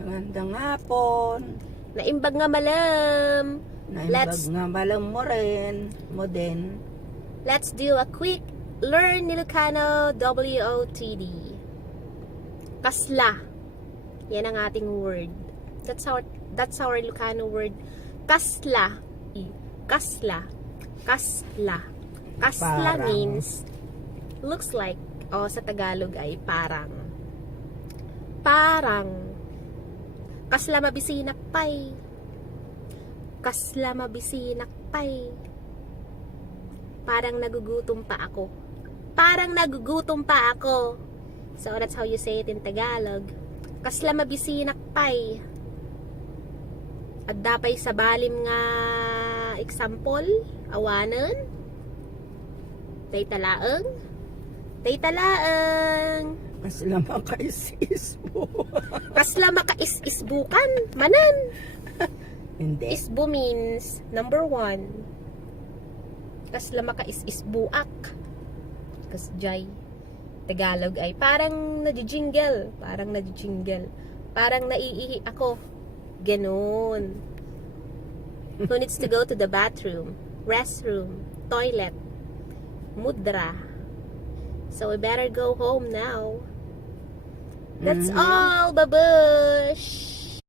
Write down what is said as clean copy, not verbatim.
Magandang hapon. Naimbag nga malam. Naimbag nga malam mo rin. Mo din. Let's do a quick Learn Ilocano WOTD. Kasla. Yan ang ating word. That's our Ilocano word. Kasla. Kasla. Kasla. Kasla Parang. means looks like, o sa Tagalog ay parang. Parang. Kasla mabisinak pay. Kasla mabisinak pay. Parang nagugutom pa ako. Parang nagugutom pa ako. So that's how you say it in Tagalog. Kasla mabisinak pay. At dapay sa balim nga example, awanan. Taytalaeng. Taytalaeng. Kasla makaisis mo. Kasla makais-isbukan. Manan. Hindi. Isbu means number 1. Kasla makais-isbuak. Kasjay. Tagalog ay parang nadijingle. Parang nadijingle. Parang naiihi ako. Ganon. Who needs to go to the bathroom, restroom, toilet, mudra. So we better go home now. That's all, babush.